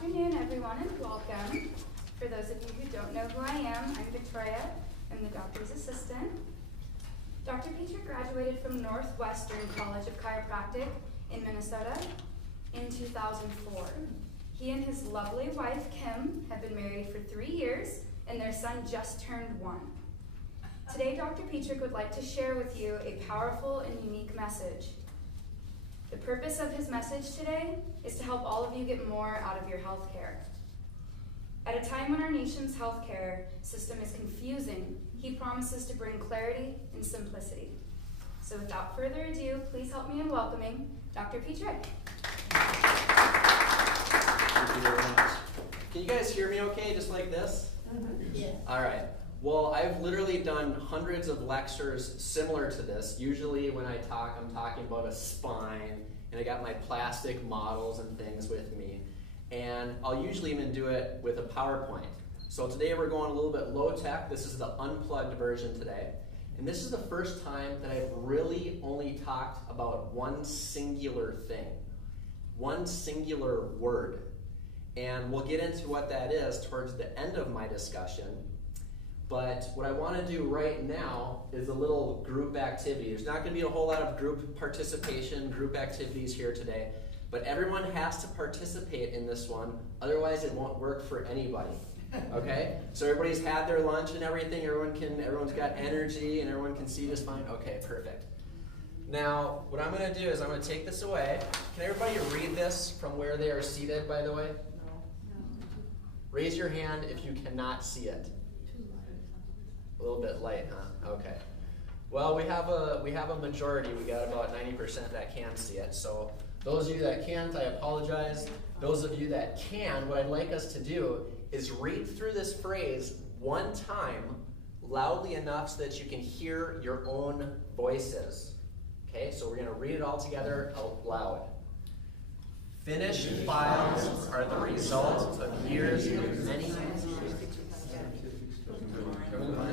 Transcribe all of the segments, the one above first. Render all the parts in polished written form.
afternoon, everyone, and welcome. For those of you who don't know who I am, I'm Victoria. I'm the doctor's assistant. Dr. Peter graduated from Northwestern College of Chiropractic in Minnesota in 2004. He and his lovely wife, Kim, have been married for 3 years, and their son just turned 1. Today, Dr. Petrick would like to share with you a powerful and unique message. The purpose of his message today is to help all of you get more out of your health care. At a time when our nation's healthcare system is confusing, he promises to bring clarity and simplicity. So without further ado, please help me in welcoming Dr. Petrick. Thank you very much. Can you guys hear me okay, just like this? Yeah. All right. Well, I've literally done hundreds of lectures similar to this. Usually when I talk, I'm talking about a spine, and I got my plastic models and things with me. And I'll usually even do it with a PowerPoint. So today we're going a little bit low tech. This is the unplugged version today. And this is the first time that I've really only talked about one singular thing, one singular word. And we'll get into what that is towards the end of my discussion. But what I want to do right now is a little group activity. There's not going to be a whole lot of group participation, group activities here today. But everyone has to participate in this one, otherwise it won't work for anybody. Okay? So everybody's had their lunch and everything, everyone's got energy and everyone can see just fine? Okay, perfect. Now, what I'm going to do is I'm going to take this away. Can everybody read this from where they are seated, by the way? No. Raise your hand if you cannot see it. A little bit light, huh? Okay. Well, we have a majority. We got about 90% that can see it. So those of you that can't, I apologize. Those of you that can, what I'd like us to do is read through this phrase one time loudly enough so that you can hear your own voices. Okay, so we're going to read it all together out loud. Finished files are the result of years of many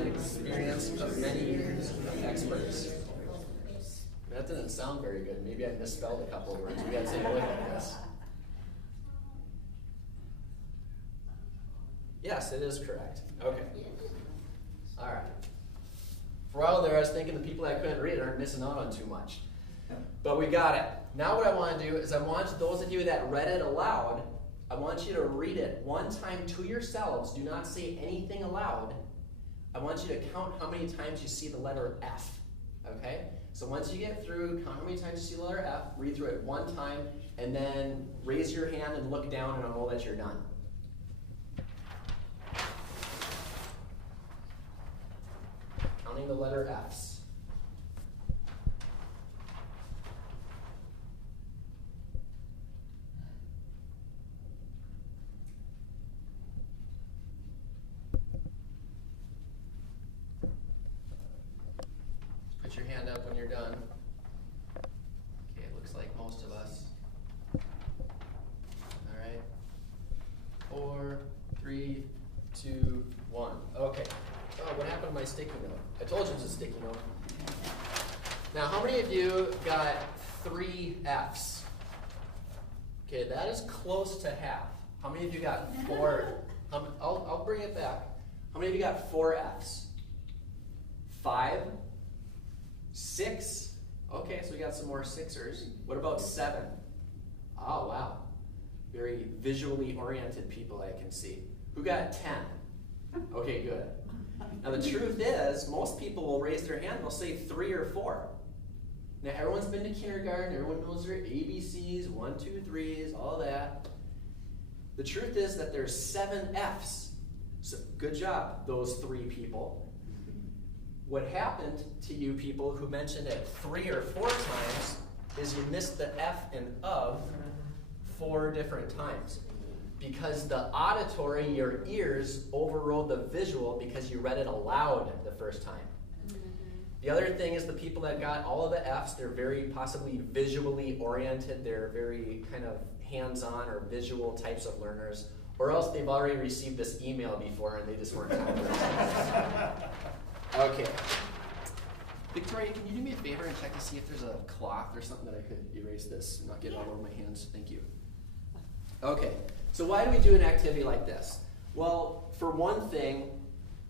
experience of many years of experts. That didn't sound very good. Maybe I misspelled a couple of words. We got to take a look at this. Yes, it is correct. Okay. All right. For a while there, I was thinking the people that couldn't read it aren't missing out on too much. But we got it. Now what I want to do is I want those of you that read it aloud, I want you to read it one time to yourselves. Do not say anything aloud. I want you to count how many times you see the letter F. Okay? So once you get through, count how many times you see the letter F, read through it one time, and then raise your hand and look down and I'll know that you're done. Counting the letter F's. Put your hand up when you're done. Okay, it looks like most of us. All right. 4, 3, 2, 1. Okay. Oh, what happened to my sticky note? I told you it was a sticky note. Now, how many of you got 3 F's? Okay, that is close to half. How many of you got 4? I'll bring it back. How many of you got 4 F's? 5? 6? Okay, so we got some more 6ers. What about 7? Oh, wow. Very visually oriented people I can see. Who got 10? Okay, good. Now the truth is, most people will raise their hand and they'll say 3 or 4. Now everyone's been to kindergarten, everyone knows their ABCs, 1, 2, 3s, all that. The truth is that there's 7 F's. So good job, those 3 people. What happened to you people who mentioned it 3 or 4 times is you missed the F and of 4 different times. Because the auditory, your ears, overrode the visual because you read it aloud the first time. The other thing is the people that got all of the F's, they're very possibly visually oriented, they're very kind of hands-on or visual types of learners, or else they've already received this email before and they just weren't telling them. Okay. Victoria, can you do me a favor and check to see if there's a cloth or something that I could erase this and not get it all over my hands? Thank you. Okay, So why do we do an activity like this? Well, for one thing,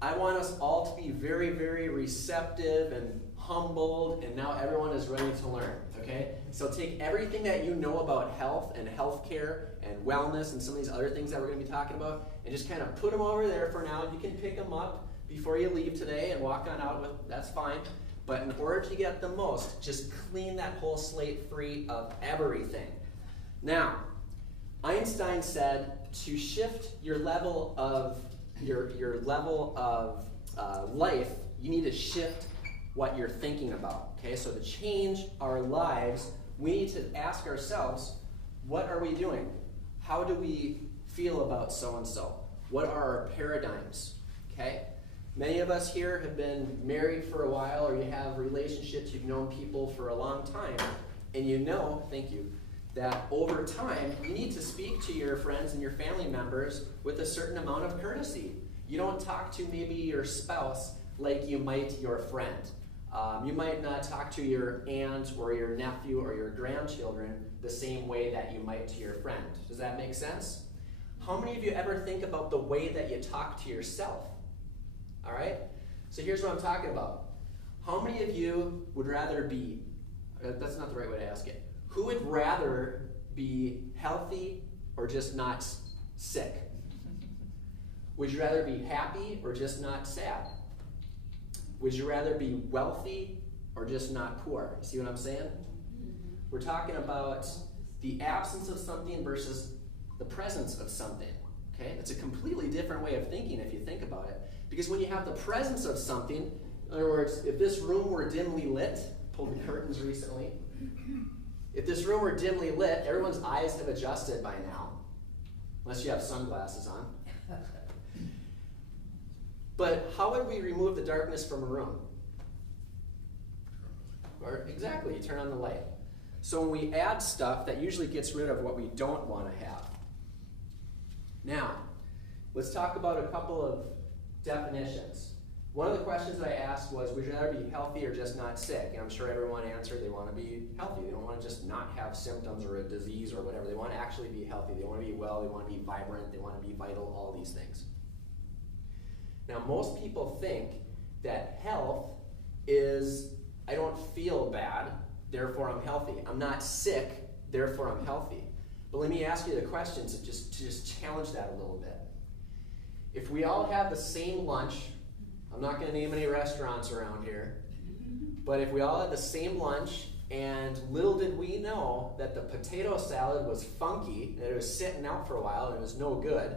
I want us all to be very, very receptive and humbled, and now everyone is ready to learn, okay? So take everything that you know about health and healthcare and wellness and some of these other things that we're going to be talking about, and just kind of put them over there for now. You can pick them up before you leave today and walk on out with, that's fine. But in order to get the most, just clean that whole slate free of everything. Now, Einstein said to shift your level of life, you need to shift what you're thinking about. Okay, so to change our lives, we need to ask ourselves, what are we doing? How do we feel about so-and-so? What are our paradigms? Okay? Many of us here have been married for a while, or you have relationships, you've known people for a long time, and you know, thank you, that over time, you need to speak to your friends and your family members with a certain amount of courtesy. You don't talk to maybe your spouse like you might your friend. You might not talk to your aunt or your nephew or your grandchildren the same way that you might to your friend. Does that make sense? How many of you ever think about the way that you talk to yourself? All right? So here's what I'm talking about. How many of you would rather be, that's not the right way to ask it, who would rather be healthy or just not sick? Would you rather be happy or just not sad? Would you rather be wealthy or just not poor? See what I'm saying? We're talking about the absence of something versus the presence of something. Okay? It's a completely different way of thinking if you think about it. Because when you have the presence of something, in other words, if this room were dimly lit, pulled the curtains recently, if this room were dimly lit, everyone's eyes have adjusted by now, unless you have sunglasses on. But how would we remove the darkness from a room? Or exactly, you turn on the light. So when we add stuff, that usually gets rid of what we don't want to have. Now, let's talk about a couple of definitions. One of the questions that I asked was, would you rather be healthy or just not sick? And I'm sure everyone answered they want to be healthy. They don't want to just not have symptoms or a disease or whatever. They want to actually be healthy. They want to be well. They want to be vibrant. They want to be vital, all these things. Now, most people think that health is, I don't feel bad, therefore I'm healthy. I'm not sick, therefore I'm healthy. But let me ask you the question to just challenge that a little bit. If we all have the same lunch, I'm not going to name any restaurants around here, but if we all had the same lunch, and little did we know that the potato salad was funky, that it was sitting out for a while and it was no good,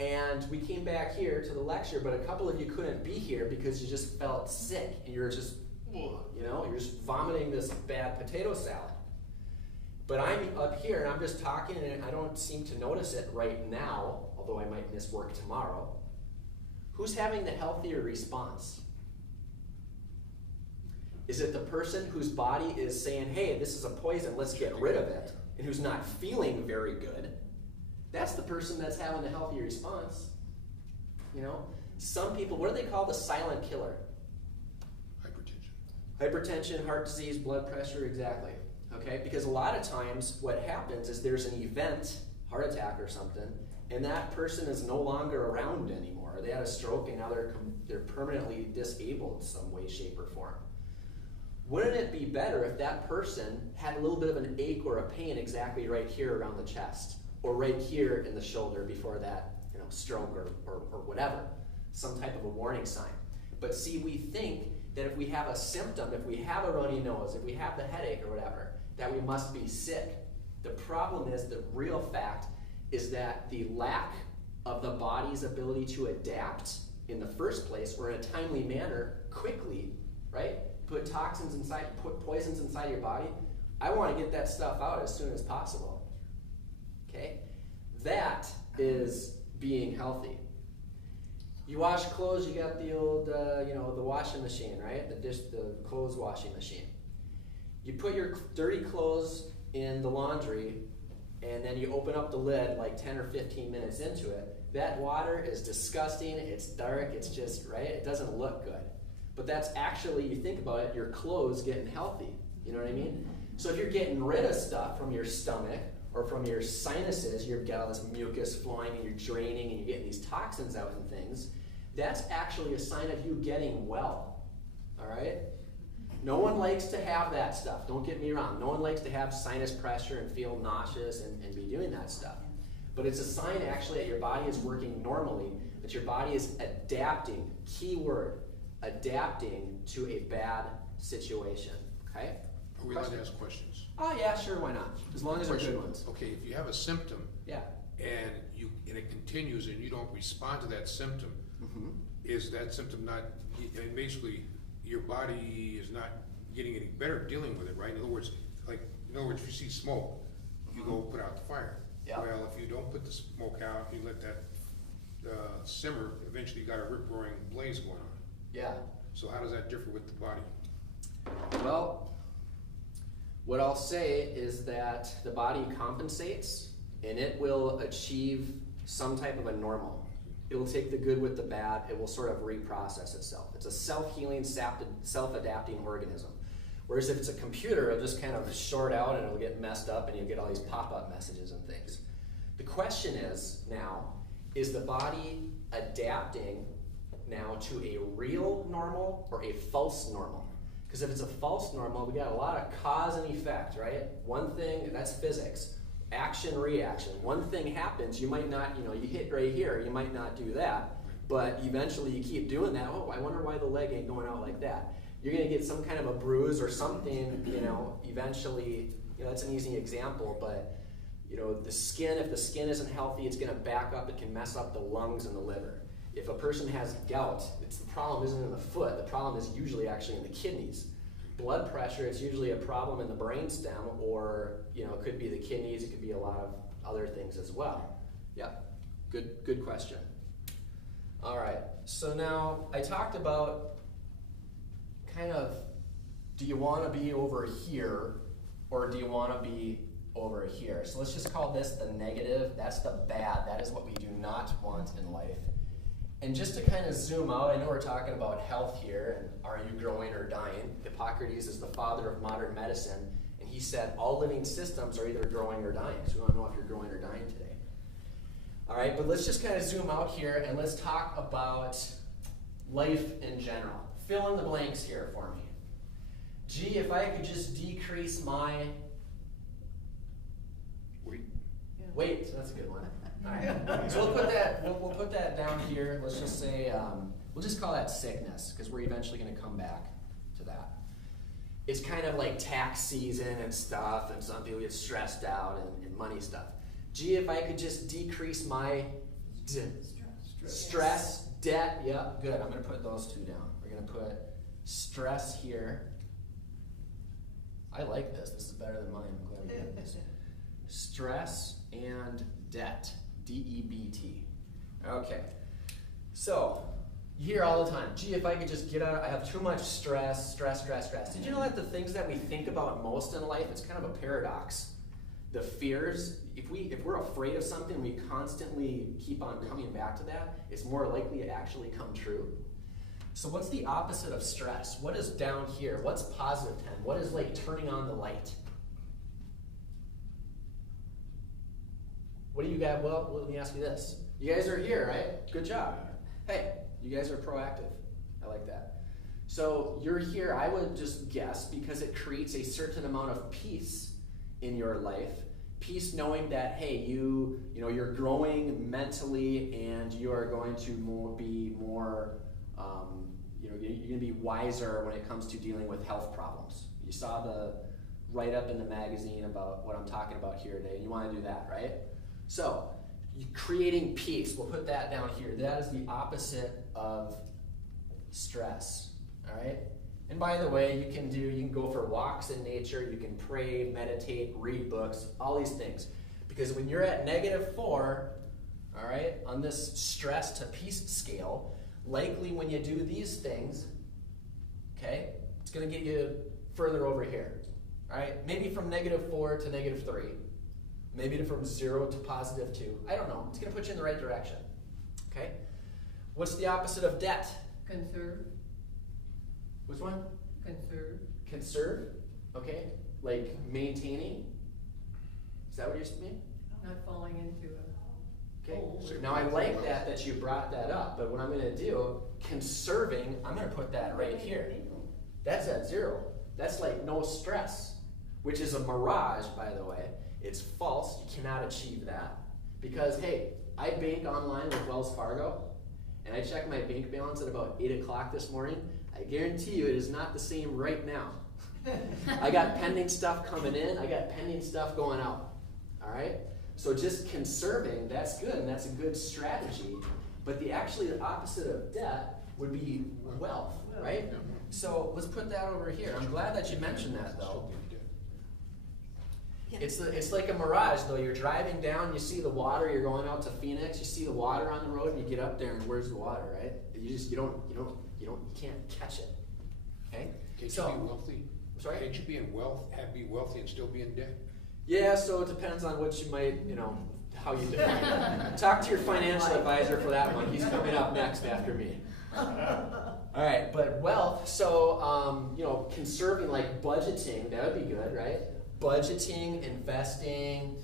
and we came back here to the lecture, but a couple of you couldn't be here because you just felt sick and you're just, you're just vomiting this bad potato salad. But I'm up here and I'm just talking and I don't seem to notice it right now, although I might miss work tomorrow. Who's having the healthier response? Is it the person whose body is saying, hey, this is a poison, let's get rid of it, and who's not feeling very good? That's the person that's having the healthy response. You know, some people, what do they call the silent killer? Hypertension, heart disease, blood pressure, exactly. Okay, because a lot of times what happens is there's an event, heart attack or something, and that person is no longer around anymore. They had a stroke and now they're permanently disabled in some way, shape, or form. Wouldn't it be better if that person had a little bit of an ache or a pain exactly right here around the chest, or right here in the shoulder before that stroke or whatever, some type of a warning sign? But see, we think that if we have a symptom, if we have a runny nose, if we have the headache or whatever, that we must be sick. The problem is, the real fact is that the lack of the body's ability to adapt in the first place, or in a timely manner, quickly, right? Put toxins inside, put poisons inside your body. I want to get that stuff out as soon as possible. Okay? That is being healthy. You wash clothes, you got the old, the washing machine, right? The clothes washing machine. You put your dirty clothes in the laundry, and then you open up the lid like 10 or 15 minutes into it. That water is disgusting, it's dark, it's just, right? It doesn't look good. But that's actually, you think about it, your clothes getting healthy. You know what I mean? So if you're getting rid of stuff from your stomach, or from your sinuses, you've got all this mucus flowing and you're draining and you're getting these toxins out and things, that's actually a sign of you getting well, all right? No one likes to have that stuff, don't get me wrong. No one likes to have sinus pressure and feel nauseous and be doing that stuff. But it's a sign actually that your body is working normally, that your body is adapting, key word, adapting to a bad situation, okay? Are we allowed to ask questions? Oh yeah, sure, why not? As long as they're good ones. Okay, if you have a symptom, Yeah. and it continues and you don't respond to that symptom, is that symptom not, and basically your body is not getting any better dealing with it, right? In other words, if you see smoke, you go put out the fire. Yeah. Well, if you don't put the smoke out, you let that simmer, eventually you got a rip-roaring blaze going on. Yeah. So how does that differ with the body? Well, what I'll say is that the body compensates and it will achieve some type of a normal. It'll take the good with the bad, it will sort of reprocess itself. It's a self-healing, self-adapting organism. Whereas if it's a computer, it'll just kind of short out and it'll get messed up and you'll get all these pop-up messages and things. The question is now, is the body adapting now to a real normal or a false normal? Because if it's a false normal, we got a lot of cause and effect, right? One thing, that's physics. Action, reaction. One thing happens, you might not, you hit right here, you might not do that, but eventually you keep doing that. Oh, I wonder why the leg ain't going out like that. You're gonna get some kind of a bruise or something, eventually, that's an easy example, but the skin, if the skin isn't healthy, it's gonna back up, it can mess up the lungs and the liver. If a person has gout, the problem isn't in the foot, the problem is usually actually in the kidneys. Blood pressure, it's usually a problem in the brainstem, or it could be the kidneys, it could be a lot of other things as well. Yeah, good question. All right, so now I talked about kind of, do you want to be over here or do you want to be over here? So let's just call this the negative, that's the bad, that is what we do not want in life. And just to kind of zoom out, I know we're talking about health here, and are you growing or dying? Hippocrates is the father of modern medicine, and he said all living systems are either growing or dying, so we don't know if you're growing or dying today. All right, but let's just kind of zoom out here, and let's talk about life in general. Fill in the blanks here for me. Gee, if I could just decrease my weight, that's a good one. All right, so we'll put that down here. Let's just say, we'll just call that sickness, because we're eventually going to come back to that. It's kind of like tax season and stuff, and some people get stressed out and money stuff. Gee, if I could just decrease my stress, debt, yeah, good. I'm going to put those two down. We're going to put stress here. I like this. This is better than mine. I'm glad we did this. Stress and debt. D-E-B-T. Okay. So, you hear all the time, gee, if I could just get out, I have too much stress. Did you know that the things that we think about most in life, it's kind of a paradox. The fears, if we're afraid of something, we constantly keep on coming back to that, it's more likely to actually come true. So what's the opposite of stress? What is down here? What's positive 10? What is like turning on the light? What do you guys, well, let me ask you this. You guys are here, right? Good job. Hey, you guys are proactive. I like that. So you're here, I would just guess, because it creates a certain amount of peace in your life. Peace knowing that, hey, you're growing mentally and you are going to be more, you're going to be wiser when it comes to dealing with health problems. You saw the write-up in the magazine about what I'm talking about here today, and you want to do that, right? So, creating peace, we'll put that down here. That is the opposite of stress, all right? And by the way, you can go for walks in nature, you can pray, meditate, read books, all these things. Because when you're at -4, all right, on this stress to peace scale, likely when you do these things, okay, it's going to get you further over here, all right? Maybe from -4 to -3. Maybe from 0 to +2. I don't know. It's going to put you in the right direction. Okay? What's the opposite of debt? Conserve. Which one? Conserve. Conserve. Okay? Like maintaining. that what it used to mean? Not falling into a Okay. hole. Now I like that you brought that up, but what I'm going to do, conserving, I'm going to put that right here. That's at 0. That's like no stress, which is a mirage, by the way. It's false. You cannot achieve that. Because, hey, I bank online with Wells Fargo, and I checked my bank balance at about 8 o'clock this morning. I guarantee you it is not the same right now. I got pending stuff coming in. I got pending stuff going out. All right? So just conserving, that's good, and that's a good strategy. But actually the opposite of debt would be wealth, right? So let's put that over here. I'm glad that you mentioned that, though. It's like a mirage, though. You're driving down, you see the water. You're going out to Phoenix. You see the water on the road, and you get up there, and where's the water, right? You can't catch it. Okay. Can't So, you be wealthy? sorry? Can't you be be wealthy and still be in debt? Yeah. So it depends on what you might, how you define it. Talk to your financial advisor for that one. He's coming up next after me. All right, but wealth. So conserving, like budgeting, that would be good, right? Budgeting, investing,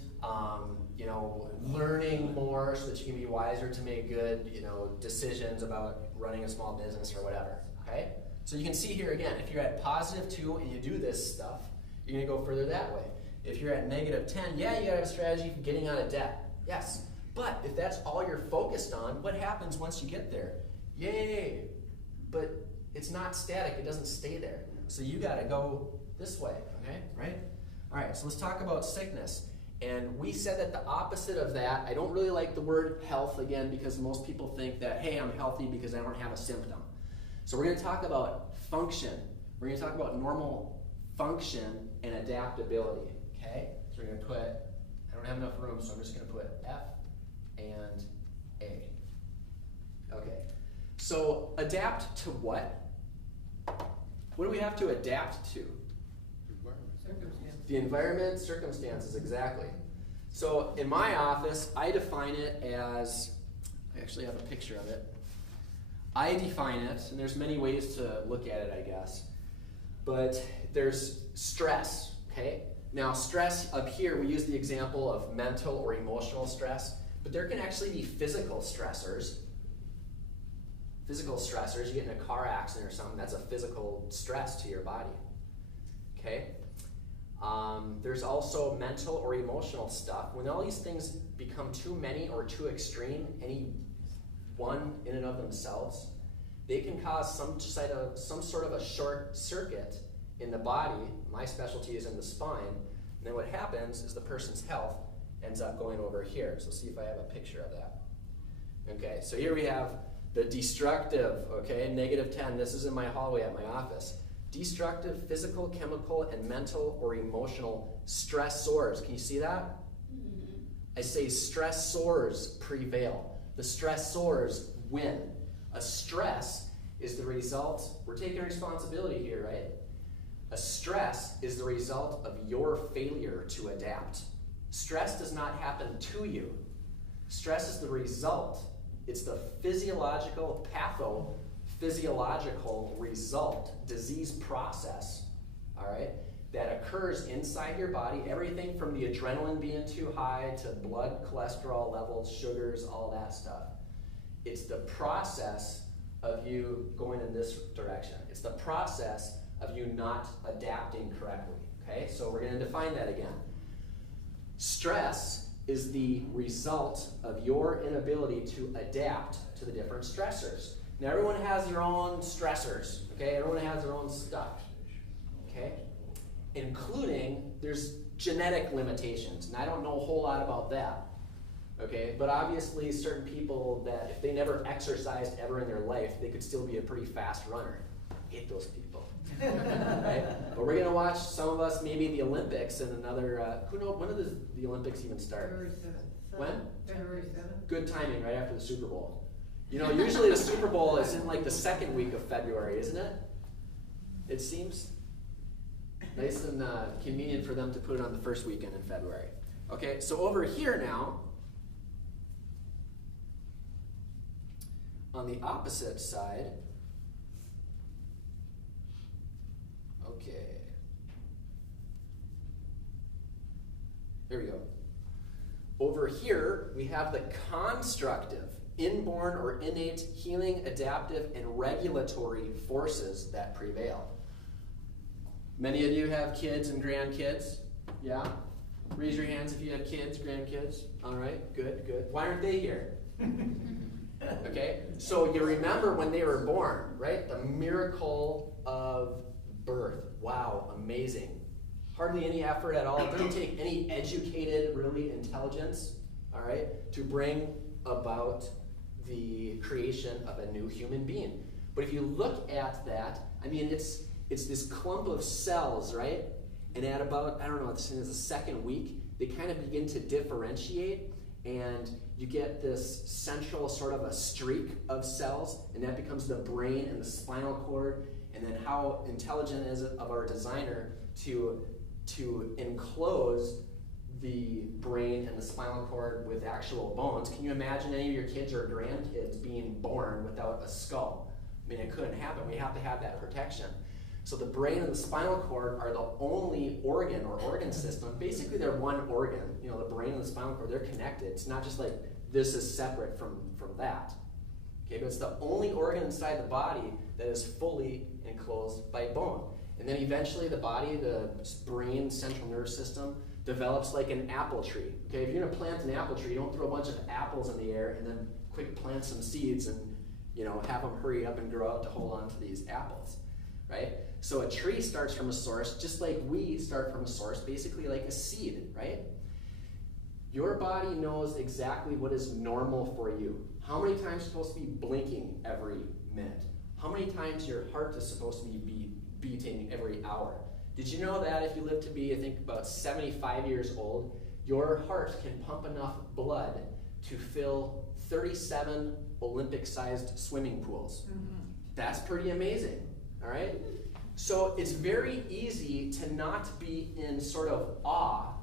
learning more so that you can be wiser to make good, decisions about running a small business or whatever, okay? So you can see here again, if you're at +2 and you do this stuff, you're gonna go further that way. If you're at -10, yeah, you gotta have a strategy for getting out of debt, yes. But if that's all you're focused on, what happens once you get there? Yay, but it's not static, it doesn't stay there. So you gotta go this way, okay, right? All right, so let's talk about sickness. And we said that the opposite of that, I don't really like the word health again because most people think that, hey, I'm healthy because I don't have a symptom. So we're going to talk about function. We're going to talk about normal function and adaptability, okay? So we're going to put, I don't have enough room, so I'm just going to put F and A. Okay, so adapt to what? What do we have to adapt to? The environment, circumstances, exactly. So in my office, I define it as, I actually have a picture of it. I define it, and there's many ways to look at it, I guess. But there's stress, okay? Now stress up here, we use the example of mental or emotional stress, but there can actually be physical stressors. Physical stressors, you get in a car accident or something, that's a physical stress to your body, okay? There's also mental or emotional stuff. When all these things become too many or too extreme, any one in and of themselves, they can cause some sort of a short circuit in the body. My specialty is in the spine. And then what happens is the person's health ends up going over here. So see if I have a picture of that. Okay, so here we have the destructive, okay, -10. This is in my hallway at my office. Destructive physical, chemical, and mental or emotional stressors. Can you see that? Mm-hmm. I say stressors prevail. The stressors win. A stress is the result, we're taking responsibility here, right? A stress is the result of your failure to adapt. Stress does not happen to you. Stress is the result. It's the physiological, pathophysiological result, disease process, all right, that occurs inside your body. Everything from the adrenaline being too high to blood cholesterol levels, sugars, all that stuff. It's the process of you going in this direction. It's the process of you not adapting correctly, okay? So we're going to define that again. Stress is the result of your inability to adapt to the different stressors. Now everyone has their own stressors, okay? Everyone has their own stuff, okay? Including, there's genetic limitations, and I don't know a whole lot about that, okay? But obviously certain people that if they never exercised ever in their life, they could still be a pretty fast runner. I hate those people, right? But we're gonna watch some of us, maybe the Olympics and another, who knows, when does the Olympics even start? February 7th. When? February 7th. Good timing, right after the Super Bowl. You know, usually the Super Bowl is in like the second week of February, isn't it? It seems nice and convenient for them to put it on the first weekend in February. Okay, so over here now, on the opposite side, okay, there we go. over here, we have the constructive, inborn or innate healing, adaptive, and regulatory forces that prevail. Many of you have kids and grandkids. Yeah? Raise your hands if you have kids, grandkids. All right, good, good. Why aren't they here? Okay, so you remember when they were born, right? The miracle of birth. Wow, amazing. Hardly any effort at all. It doesn't take any educated, really, intelligence, all right, to bring about the creation of a new human being. But if you look at that, I mean, it's this clump of cells, right? And at about, I don't know, it's in the second week, they kind of begin to differentiate, and you get this central sort of a streak of cells, and that becomes the brain and the spinal cord, and then how intelligent is it of our designer to enclose the brain and the spinal cord with actual bones. Can you imagine any of your kids or grandkids being born without a skull? I mean, it couldn't happen. We have to have that protection. So the brain and the spinal cord are the only organ or organ system. Basically, they're one organ. You know, the brain and the spinal cord, they're connected. It's not just like this is separate from that. Okay, but it's the only organ inside the body that is fully enclosed by bone. And then eventually the body, the brain, central nervous system, develops like an apple tree. Okay, if you're gonna plant an apple tree, you don't throw a bunch of apples in the air and then quick plant some seeds and, you know, have them hurry up and grow out to hold on to these apples, right? So a tree starts from a source, just like we start from a source, basically like a seed, right? Your body knows exactly what is normal for you. How many times you're supposed to be blinking every minute? How many times your heart is supposed to be beating every hour? Did you know that if you live to be, I think, about 75 years old, your heart can pump enough blood to fill 37 Olympic-sized swimming pools? That's pretty amazing, all right? So it's very easy to not be in sort of awe,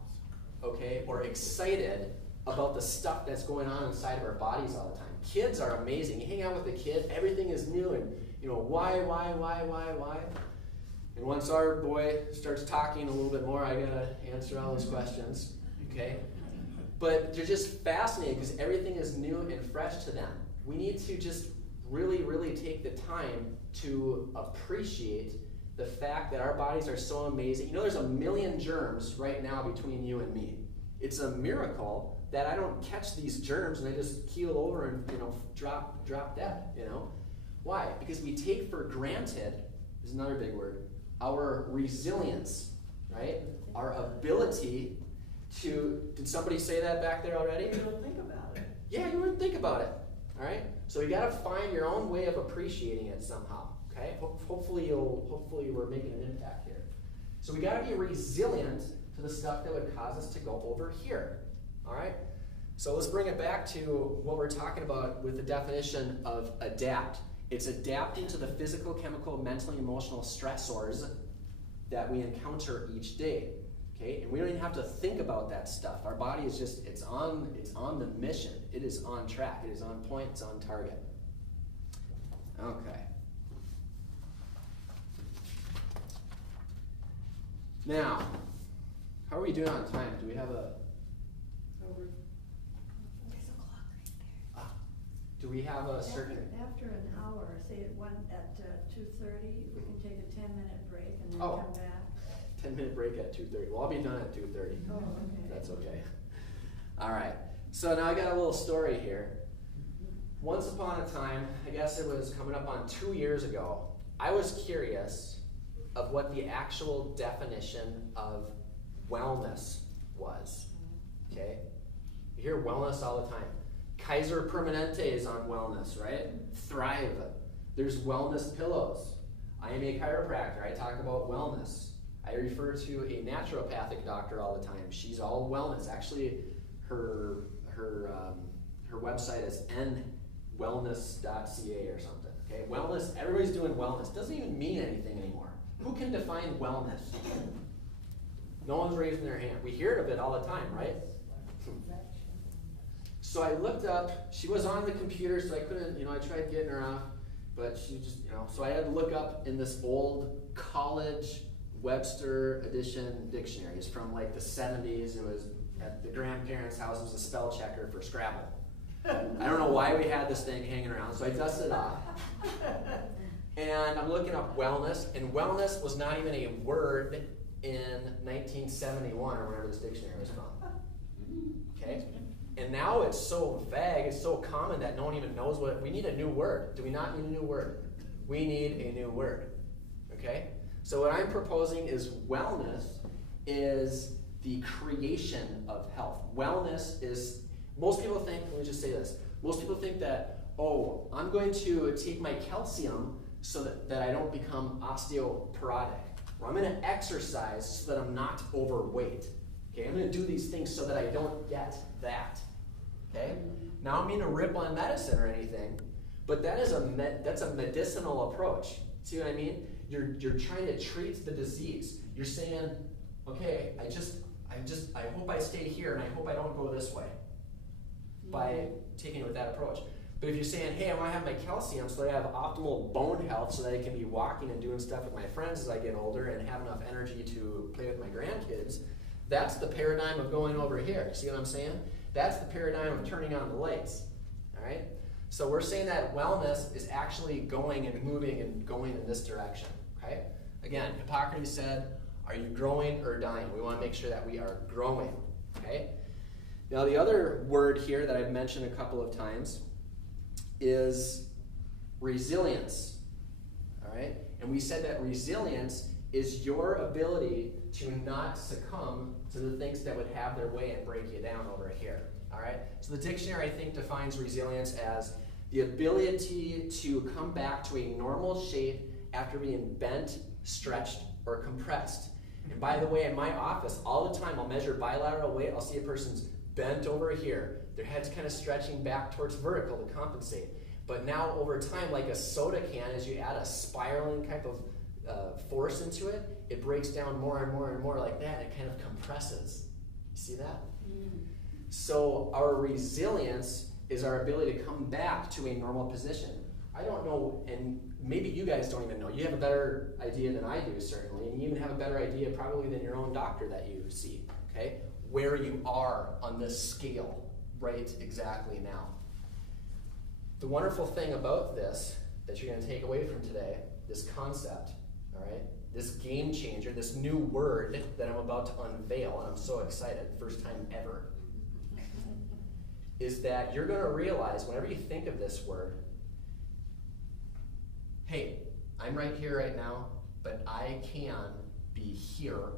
okay, or excited about the stuff that's going on inside of our bodies all the time. Kids are amazing. You hang out with a kid, everything is new, and you know, why? And once our boy starts talking a little bit more, I gotta answer all his questions, okay? But they're just fascinated because everything is new and fresh to them. We need to just really, really take the time to appreciate the fact that our bodies are so amazing. You know, there's 1 million germs right now between you and me. It's a miracle that I don't catch these germs and I just keel over and, you know, drop dead, you know? Why? Because we take for granted, is another big word, our resilience, right? Our ability to, did somebody say that back there already? You don't think about it. Yeah, you wouldn't think about it, all right? So you gotta find your own way of appreciating it somehow, okay? Hopefully we're making an impact here. So we gotta be resilient to the stuff that would cause us to go over here, all right? So let's bring it back to what we're talking about with the definition of adapt. It's adapting to the physical, chemical, mental, emotional stressors that we encounter each day. Okay? And we don't even have to think about that stuff. Our body is just, it's on the mission. It is on track. It is on point. It's on target. Okay. Now, how are we doing on time? Do we have a... Over. There's a clock right there. Do we have a certain... After an hour, say at 2:30, we can take a 10-minute break and then Oh. come back. 10-minute break at 2:30. Well, I'll be done at 2:30. Oh, okay. That's okay. All right. So now I got a little story here. Once upon a time, I guess it was coming up on 2 years ago, I was curious of what the actual definition of wellness was. Okay? You hear wellness all the time. Kaiser Permanente is on wellness, right? Thrive. There's wellness pillows. I am a chiropractor. I talk about wellness. I refer to a naturopathic doctor all the time. She's all wellness. Actually, her website is nwellness.ca or something. Okay, wellness. Everybody's doing wellness. Doesn't even mean anything anymore. Who can define wellness? No one's raising their hand. We hear of it all the time, right? So I looked up. She was on the computer, so I couldn't. You know, I tried getting her off, but she just, you know. So I had to look up in this old college Webster edition dictionary. It's from like the 70s. It was at the grandparents' house. It was a spell checker for Scrabble. I don't know why we had this thing hanging around, so I dusted it off. And I'm looking up wellness, and wellness was not even a word in 1971 or whenever this dictionary was from. Okay? And now it's so vague, it's so common that no one even knows what, we need a new word. Do we not need a new word? We need a new word. Okay? So what I'm proposing is wellness is the creation of health. Wellness is, most people think, let me just say this, most people think that, oh, I'm going to take my calcium so that I don't become osteoporotic. Or I'm going to exercise so that I'm not overweight. Okay, I'm going to do these things so that I don't get that. Okay? Now, I don't mean to rip on medicine or anything, but that's a medicinal approach. See what I mean? You're trying to treat the disease. You're saying, okay, I hope I stay here and I hope I don't go this way by taking it with that approach. But if you're saying, hey, I want to have my calcium so that I have optimal bone health so that I can be walking and doing stuff with my friends as I get older and have enough energy to play with my grandkids, that's the paradigm of going over here. See what I'm saying? That's the paradigm of turning on the lights. All right? So we're saying that wellness is actually going and moving and going in this direction. Okay? Again, Hippocrates said, are you growing or dying? We want to make sure that we are growing. Okay? Now the other word here that I've mentioned a couple of times is resilience. All right? And we said that resilience is your ability to not succumb to the things that would have their way and break you down over here. All right? So the dictionary, I think, defines resilience as the ability to come back to a normal shape after being bent, stretched, or compressed. And by the way, in my office, all the time, I'll measure bilateral weight. I'll see a person's bent over here. Their head's kind of stretching back towards vertical to compensate. But now, over time, like a soda can, as you add a spiraling type of force into it, it breaks down more and more and more like that. It kind of compresses. You see that? So our resilience is our ability to come back to a normal position. I don't know, and maybe you guys don't even know. You have a better idea than I do, certainly, and you even have a better idea probably than your own doctor that you see, okay? Where you are on this scale right exactly now. The wonderful thing about this that you're going to take away from today, this concept, all right, this game changer, this new word that I'm about to unveil, and I'm so excited, first time ever, is that you're going to realize whenever you think of this word, hey, I'm right here right now, but I can be here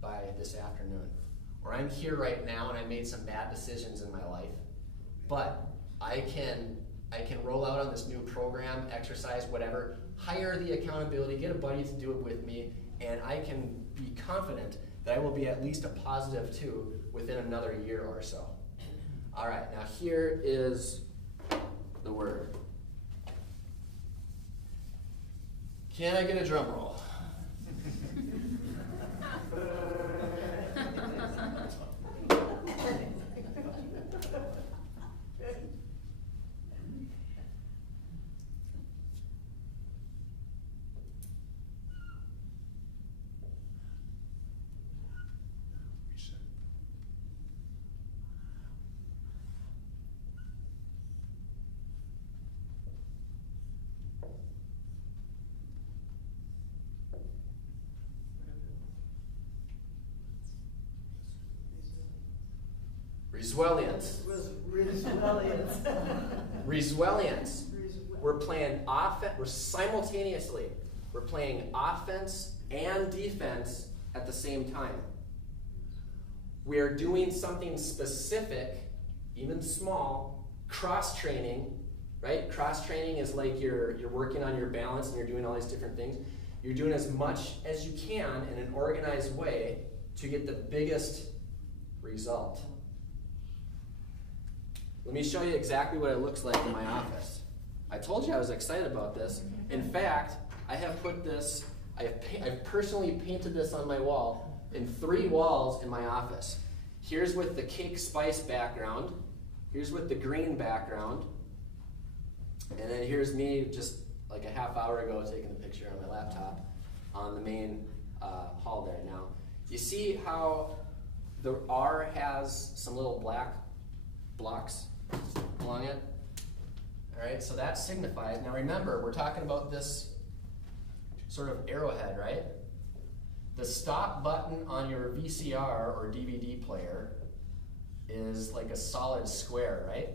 by this afternoon. Or I'm here right now and I made some bad decisions in my life, but I can roll out on this new program, exercise, whatever, hire the accountability, get a buddy to do it with me, and I can be confident that I will be at least a positive 2 within another year or so. All right, now here is the word. Can I get a drum roll? Resilience. Resilience. Resilience. We're playing offense. We're playing offense and defense at the same time. We are doing something specific, even small, cross-training, right? Cross-training is like you're working on your balance and you're doing all these different things. You're doing as much as you can in an organized way to get the biggest result. Let me show you exactly what it looks like in my office. I told you I was excited about this. In fact, I have put this, I've personally painted this on my wall in 3 walls in my office. Here's with the cake spice background. Here's with the green background. And then here's me just like a half hour ago taking a picture on my laptop on the main hall there. Now, you see how The R has some little black blocks along it. All right, so that signifies, now remember, we're talking about this sort of arrowhead, right? The stop button on your VCR or DVD player is like a solid square, right?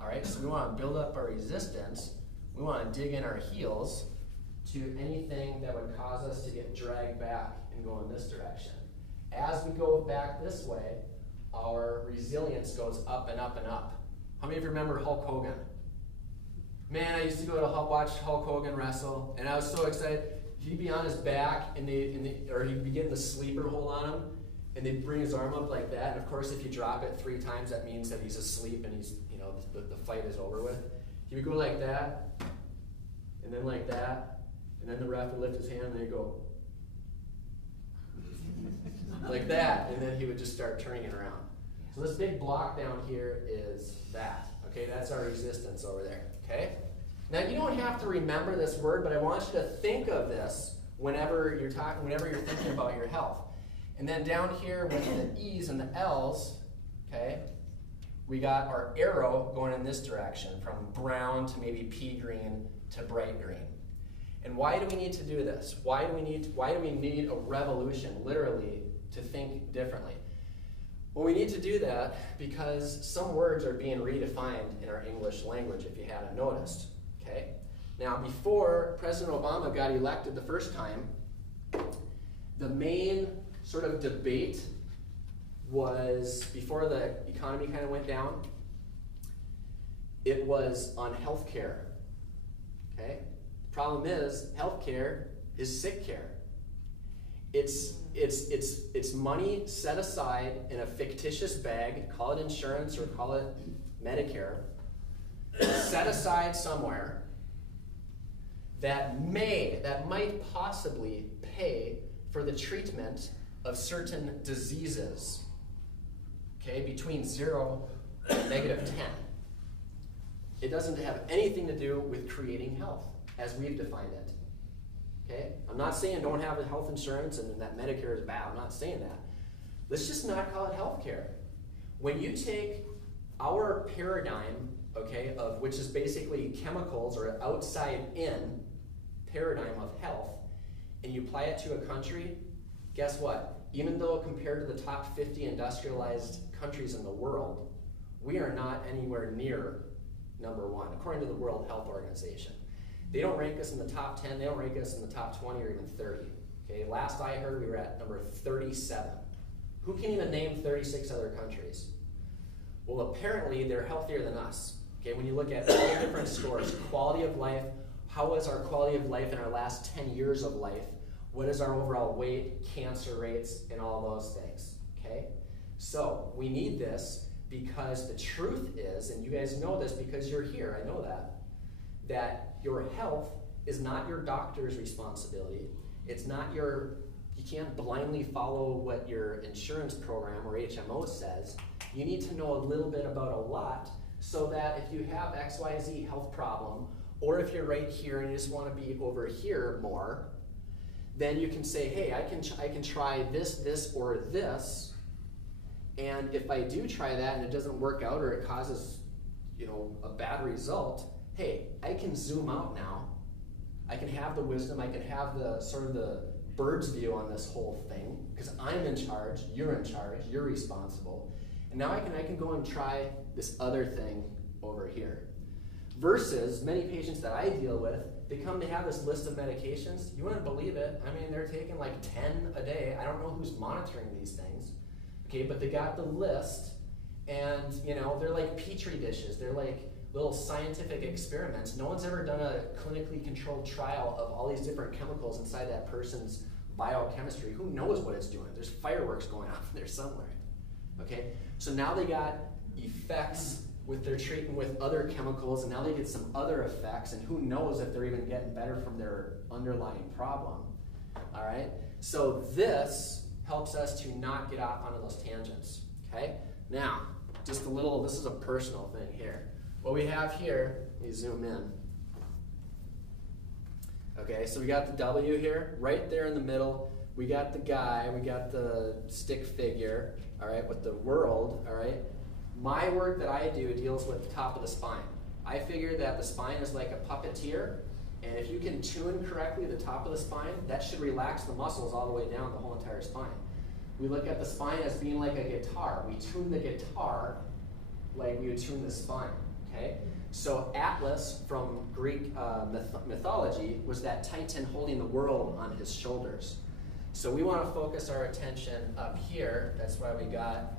All right, so we want to build up our resistance. We want to dig in our heels to anything that would cause us to get dragged back and go in this direction. As we go back this way, our resilience goes up and up and up. How many of you remember Hulk Hogan? Man, I used to go to watch Hulk Hogan wrestle, and I was so excited. He'd be on his back, or he'd be getting the sleeper hold on him, and they'd bring his arm up like that. And of course, if you drop it 3 times, that means that he's asleep and he's, the fight is over with. He would go like that, and then like that, and then the ref would lift his hand, and they'd go like that, and then he would just start turning it around. So this big block down here is that. Okay, that's our resistance over there. Okay. Now you don't have to remember this word, but I want you to think of this whenever you're thinking about your health. And then down here with the E's and the L's, okay, we got our arrow going in this direction, from brown to maybe pea green to bright green. And why do we need to do this? Why do we need a revolution, literally, to think differently? Well, we need to do that because some words are being redefined in our English language, if you haven't noticed. Okay? Now, before President Obama got elected the first time, the main sort of debate was, before the economy kind of went down, it was on health care. Okay? The problem is, health care is sick care. It's money set aside in a fictitious bag, call it insurance or call it Medicare, set aside somewhere that might possibly pay for the treatment of certain diseases, okay, between 0 and -10. It doesn't have anything to do with creating health, as we've defined it. Okay? I'm not saying don't have health insurance and that Medicare is bad. I'm not saying that. Let's just not call it health care. When you take our paradigm, okay, of which is basically chemicals or outside-in paradigm of health, and you apply it to a country, guess what? Even though compared to the top 50 industrialized countries in the world, we are not anywhere near #1, according to the World Health Organization. They don't rank us in the top 10, they don't rank us in the top 20 or even 30. Okay, last I heard we were at number 37. Who can even name 36 other countries? Well, apparently they're healthier than us. Okay, when you look at all the different scores, quality of life, how was our quality of life in our last 10 years of life? What is our overall weight, cancer rates, and all those things, okay? So we need this because the truth is, and you guys know this because you're here, I know that your health is not your doctor's responsibility. It's not you can't blindly follow what your insurance program or HMO says. You need to know a little bit about a lot so that if you have XYZ health problem, or if you're right here and you just want to be over here more, then you can say, hey, I can try this, or this, and if I do try that and it doesn't work out or it causes, a bad result, hey, I can zoom out now. I can have the wisdom, I can have the sort of the bird's view on this whole thing, because I'm in charge, you're in charge, you're responsible. And now I can go and try this other thing over here. Versus many patients that I deal with, they have this list of medications. You wouldn't believe it. I mean, they're taking like 10 a day. I don't know who's monitoring these things. Okay, but they got the list, and they're like petri dishes. They're like little scientific experiments. No one's ever done a clinically controlled trial of all these different chemicals inside that person's biochemistry. Who knows what it's doing? There's fireworks going on there somewhere. Okay, so now they got effects with their treatment with other chemicals, and now they get some other effects, and who knows if they're even getting better from their underlying problem. All right, so this helps us to not get off onto those tangents. Okay, now this is a personal thing here. What we have here, let me zoom in. Okay, so we got the W here, right there in the middle. we got the guy, we got the stick figure, all right, with the world, all right. My work that I do deals with the top of the spine. I figure that the spine is like a puppeteer, and if you can tune correctly the top of the spine, that should relax the muscles all the way down the whole entire spine. We look at the spine as being like a guitar. We tune the guitar like we would tune the spine, okay? So Atlas from Greek mythology was that titan holding the world on his shoulders. So we want to focus our attention up here. That's why we got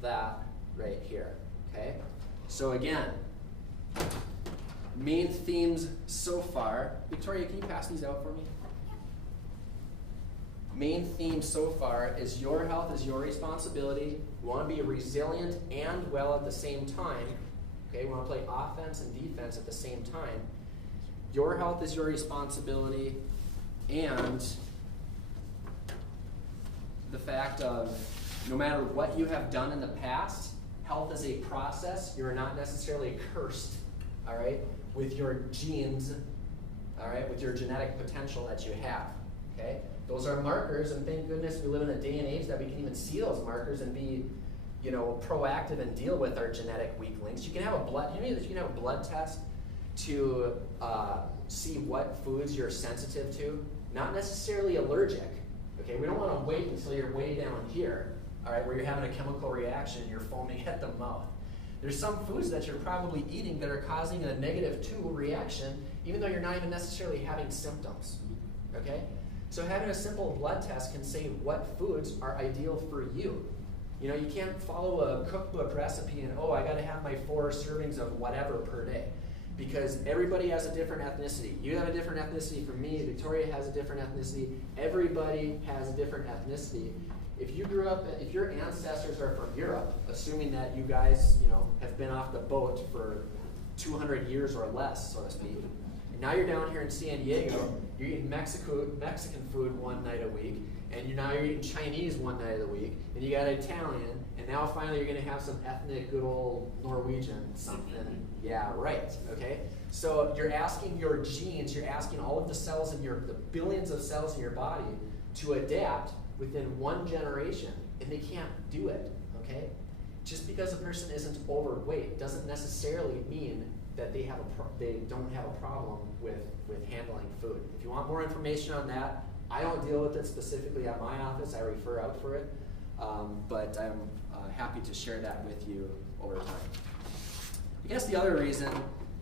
that right here, okay? So again, main themes so far. Victoria, can you pass these out for me? Main theme so far is your health is your responsibility. We want to be resilient and well at the same time. Okay, we want to play offense and defense at the same time. Your health is your responsibility, and the fact of no matter what you have done in the past, health is a process. You're not necessarily cursed, all right, with your genes, all right, with your genetic potential that you have, okay? Those are markers, and thank goodness we live in a day and age that we can even see those markers and be, you know, proactive and deal with our genetic weak links. You can have a blood, you know that you can have a blood test to see what foods you're sensitive to, not necessarily allergic. Okay, we don't want to wait until you're way down here, all right, where you're having a chemical reaction and you're foaming at the mouth. There's some foods that you're probably eating that are causing a -2 reaction, even though you're not even necessarily having symptoms. Okay? So having a simple blood test can say what foods are ideal for you. You know, you can't follow a cookbook recipe and, oh, I got to have my 4 servings of whatever per day. Because everybody has a different ethnicity. You have a different ethnicity from me. Victoria has a different ethnicity. Everybody has a different ethnicity. If you grew up, if your ancestors are from Europe, assuming that you guys, you know, have been off the boat for 200 years or less, so to speak, and now you're down here in San Diego, you're eating Mexican food one night a week, and you're eating Chinese one night of the week, and you got Italian, and now finally you're going to have some ethnic, good old Norwegian something. Yeah, right, okay? So you're asking your genes, you're asking all of the cells in the billions of cells in your body to adapt within 1 generation, and they can't do it, okay? Just because a person isn't overweight doesn't necessarily mean that they don't have a problem with handling food. If you want more information on that, I don't deal with it specifically at my office. I refer out for it, but I'm happy to share that with you over time. I guess the other reason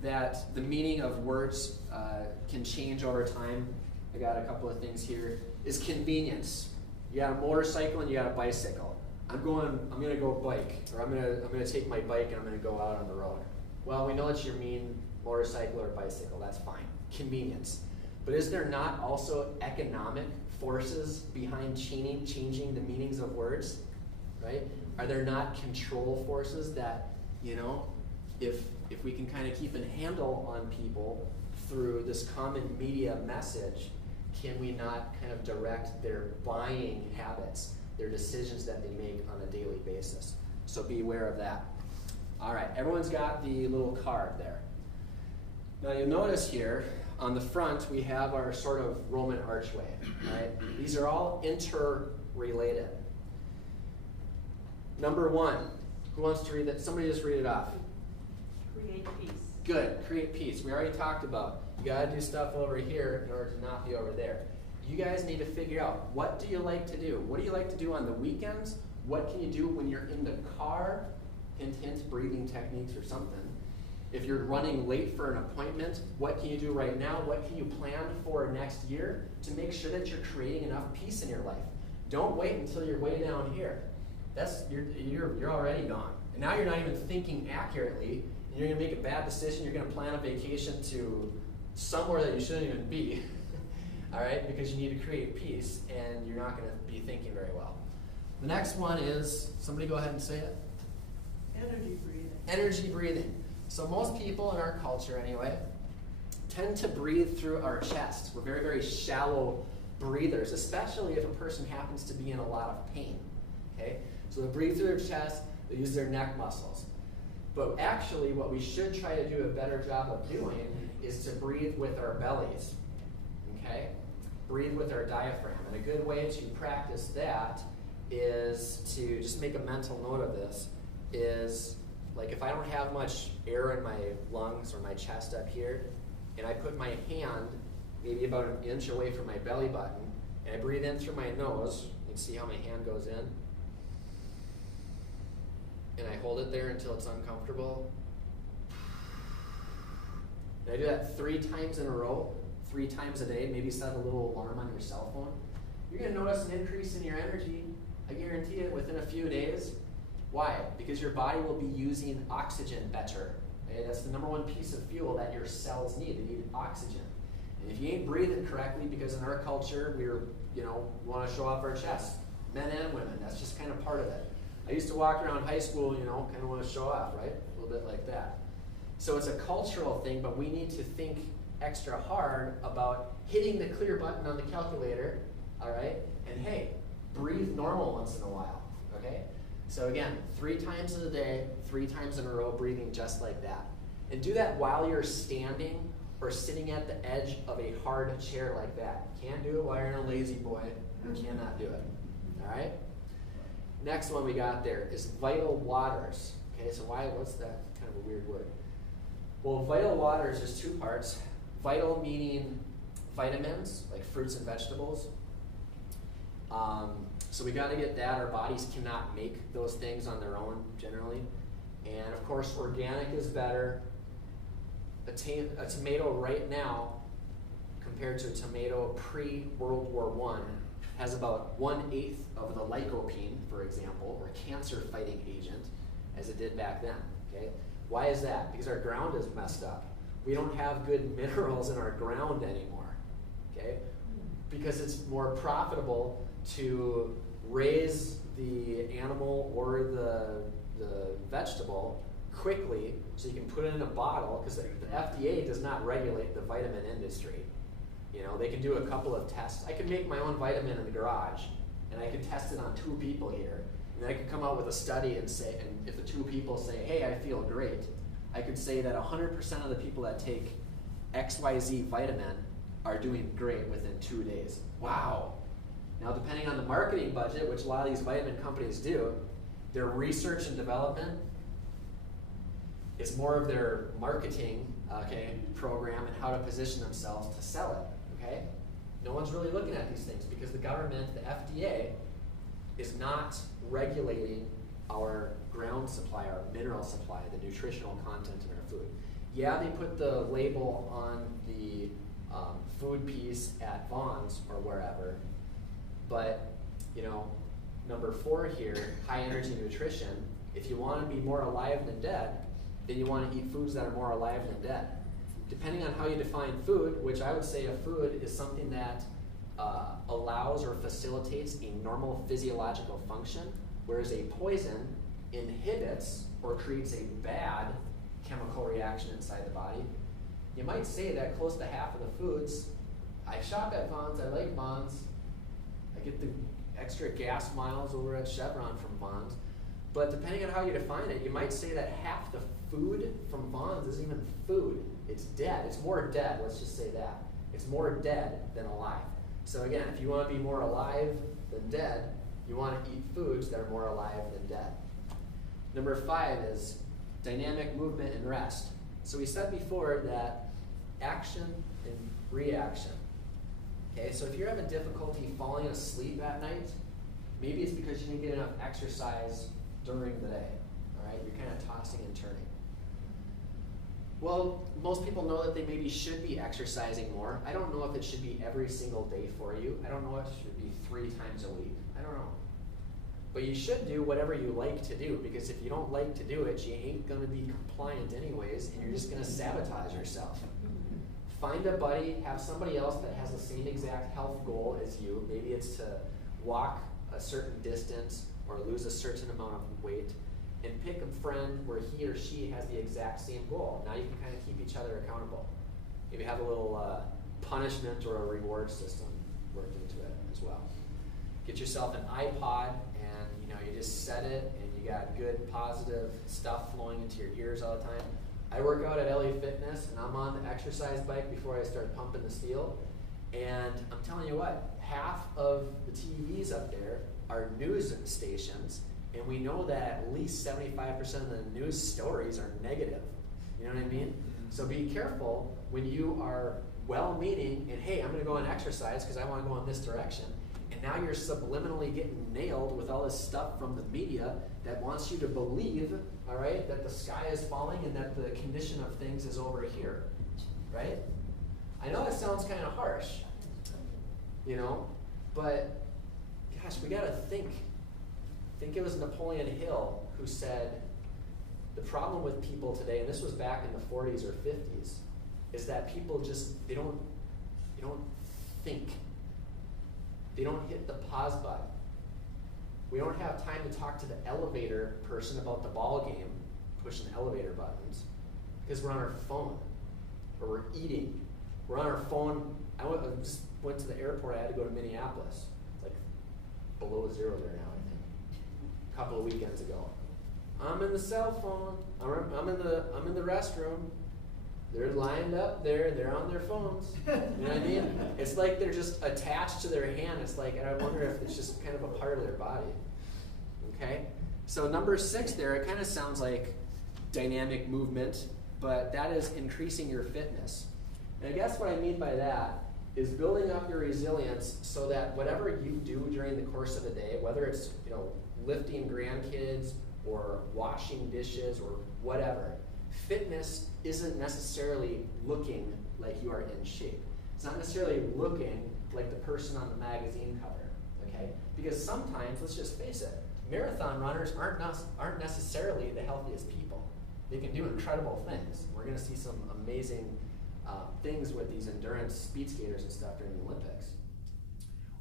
that the meaning of words can change over time, I got a couple of things here, is convenience. You got a motorcycle and you got a bicycle. I'm gonna go bike, or I'm gonna take my bike and I'm gonna go out on the road. Well, we know that you mean motorcycle or bicycle, that's fine. Convenience. But is there not also economic forces behind changing the meanings of words, right? Are there not control forces that, you know, if we can kind of keep a handle on people through this common media message, can we not kind of direct their buying habits, their decisions that they make on a daily basis? So be aware of that. All right, everyone's got the little card there. Now you'll notice here, on the front, we have our sort of Roman archway, right? These are all interrelated. Number 1, who wants to read that? Somebody just read it off. Create peace. Good, create peace. We already talked about, you gotta do stuff over here in order to not be over there. You guys need to figure out, what do you like to do? What do you like to do on the weekends? What can you do when you're in the car? Hint, hint, breathing techniques or something. If you're running late for an appointment, what can you do right now? What can you plan for next year to make sure that you're creating enough peace in your life? Don't wait until you're way down here. You're already gone. And now you're not even thinking accurately, and you're gonna make a bad decision. You're gonna plan a vacation to somewhere that you shouldn't even be, all right? Because you need to create peace, and you're not gonna be thinking very well. The next one is, somebody go ahead and say it. Energy breathing. Energy breathing. So most people in our culture anyway, tend to breathe through our chest. We're very, very shallow breathers, especially if a person happens to be in a lot of pain, okay? So they breathe through their chest, they use their neck muscles. But actually what we should try to do a better job of doing is to breathe with our bellies, okay? breathe with our diaphragm. And a good way to practice that is to just make a mental note of this, is like if I don't have much air in my lungs or my chest up here, and I put my hand maybe about an inch away from my belly button, and I breathe in through my nose, you can see how my hand goes in, and I hold it there until it's uncomfortable. And I do that 3 times in a row, 3 times a day, maybe set a little alarm on your cell phone. You're gonna notice an increase in your energy, I guarantee it, within a few days. Why? Because your body will be using oxygen better. Okay? That's the #1 piece of fuel that your cells need. They need oxygen. And if you ain't breathing correctly, because in our culture, we want to show off our chest, men and women, that's just kind of part of it. I used to walk around high school, kind of want to show off, right? A little bit like that. So it's a cultural thing, but we need to think extra hard about hitting the clear button on the calculator, all right? And hey, breathe normal once in a while, okay? So again, 3 times in a day, 3 times in a row, breathing just like that. And do that while you're standing or sitting at the edge of a hard chair like that. You can't do it while you're in a lazy boy. You cannot do it, all right? Next one we got there is vital waters. Okay, so what's that? Kind of a weird word. Well, vital waters, there's 2 parts. Vital meaning vitamins, like fruits and vegetables. So we got to get that. Our bodies cannot make those things on their own, generally. And of course, organic is better. A tomato right now, compared to a tomato pre-World War I, has about 1/8 of the lycopene, for example, or cancer-fighting agent, as it did back then. Okay? Why is that? Because our ground is messed up. We don't have good minerals in our ground anymore. Okay? Because it's more profitable to raise the animal or the vegetable quickly so you can put it in a bottle, because the FDA does not regulate the vitamin industry. They can do a couple of tests. I can make my own vitamin in the garage, and I can test it on 2 people here. And then I could come out with a study and say, and if the 2 people say, hey, I feel great, I could say that 100% of the people that take XYZ vitamin are doing great within 2 days. Wow. Now, depending on the marketing budget, which a lot of these vitamin companies do, their research and development is more of their marketing program and how to position themselves to sell it. Okay? No one's really looking at these things because the government, the FDA, is not regulating our ground supply, our mineral supply, the nutritional content in our food. Yeah, they put the label on the food piece at Vaughn's or wherever, but number 4 here, high energy nutrition, if you want to be more alive than dead, then you want to eat foods that are more alive than dead. Depending on how you define food, which I would say a food is something that allows or facilitates a normal physiological function, whereas a poison inhibits or creates a bad chemical reaction inside the body. You might say that close to half of the foods, I shop at Vaughn's, I like Vaughn's, I get the extra gas miles over at Chevron from Vaughn's, but depending on how you define it, you might say that half the food from Vaughn's isn't even food. It's dead. It's more dead, let's just say that. It's more dead than alive. So again, if you want to be more alive than dead, you want to eat foods that are more alive than dead. Number 5 is dynamic movement and rest. So we said before that action and reaction. Okay, so if you're having difficulty falling asleep at night, maybe it's because you didn't get enough exercise during the day. All right, you're kind of tossing and turning. Well, most people know that they maybe should be exercising more. I don't know if it should be every single day for you. I don't know if it should be 3 times a week. I don't know. But you should do whatever you like to do, because if you don't like to do it, you ain't going to be compliant anyways, and you're just going to sabotage yourself. Find a buddy, have somebody else that has the same exact health goal as you. Maybe it's to walk a certain distance or lose a certain amount of weight, and pick a friend where he or she has the exact same goal. Now you can kind of keep each other accountable. Maybe have a little punishment or a reward system worked into it as well. Get yourself an iPod, and you just set it, and you got good positive stuff flowing into your ears all the time. I work out at LA Fitness, and I'm on the exercise bike before I start pumping the steel, And I'm telling you what, half of the TVs up there are news stations, and we know that at least 75% of the news stories are negative. You know what I mean? So be careful when you are well-meaning and, hey, I'm going to go and exercise because I want to go in this direction. And now you're subliminally getting nailed with all this stuff from the media that wants you to believe, all right, that the sky is falling and that the condition of things is over here, right? I know that sounds kind of harsh, you know, but gosh, we got to think. I think it was Napoleon Hill who said, the problem with people today, and this was back in the 40s or 50s, is that people just, they don't think. They don't hit the pause button. We don't have time to talk to the elevator person about the ball game, pushing elevator buttons, because we're on our phone, or we're eating. We're on our phone. I just went to the airport. I had to go to Minneapolis. It's like below zero there now, I think. A couple of weekends ago. I'm in the cell phone. I'm in the restroom. They're lined up there. They're on their phones. You know what I mean? It's like they're just attached to their hand. It's like, and I wonder if it's just kind of a part of their body. Okay? So number 6 there, it kind of sounds like dynamic movement, but that is increasing your fitness. And I guess what I mean by that is building up your resilience so that whatever you do during the course of a day, whether it's, you know, lifting grandkids or washing dishes or whatever, fitness isn't necessarily looking like you are in shape. It's not necessarily looking like the person on the magazine cover, okay? Because sometimes, let's just face it, marathon runners aren't necessarily the healthiest people. They can do incredible things. We're gonna see some amazing things with these endurance speed skaters and stuff during the Olympics.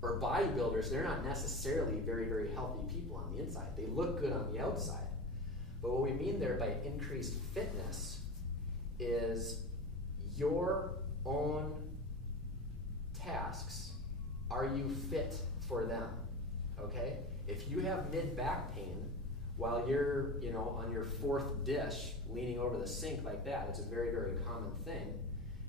Or bodybuilders, they're not necessarily very, very healthy people on the inside. They look good on the outside. But what we mean there by increased fitness is your own tasks. Are you fit for them? Okay? If you have mid-back pain while you're, you know, on your 4th dish leaning over the sink like that, it's a very, very common thing,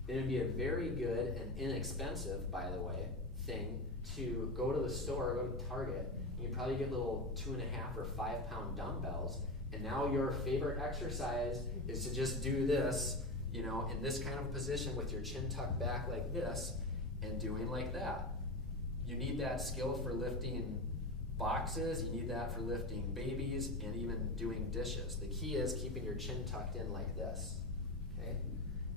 then it'd be a very good and inexpensive, by the way, thing to go to the store, go to Target, and you probably get little 2.5 or 5 pound dumbbells, and now your favorite exercise is to just do this, you know, in this kind of position with your chin tucked back like this, and doing like that. You need that skill for lifting boxes, you need that for lifting babies, and even doing dishes. The key is keeping your chin tucked in like this, okay?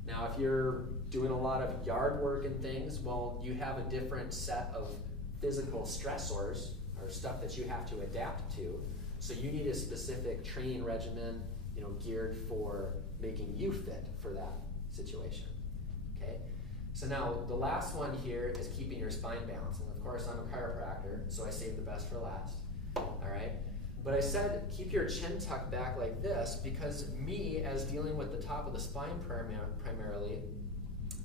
Now, if you're doing a lot of yard work and things, well, you have a different set of physical stressors or stuff that you have to adapt to. So you need a specific training regimen, you know, geared for making you fit for that situation. Okay? So now the last one here is keeping your spine balanced. And of course, I'm a chiropractor, so I saved the best for last. All right? But I said keep your chin tucked back like this because me, as dealing with the top of the spine primarily,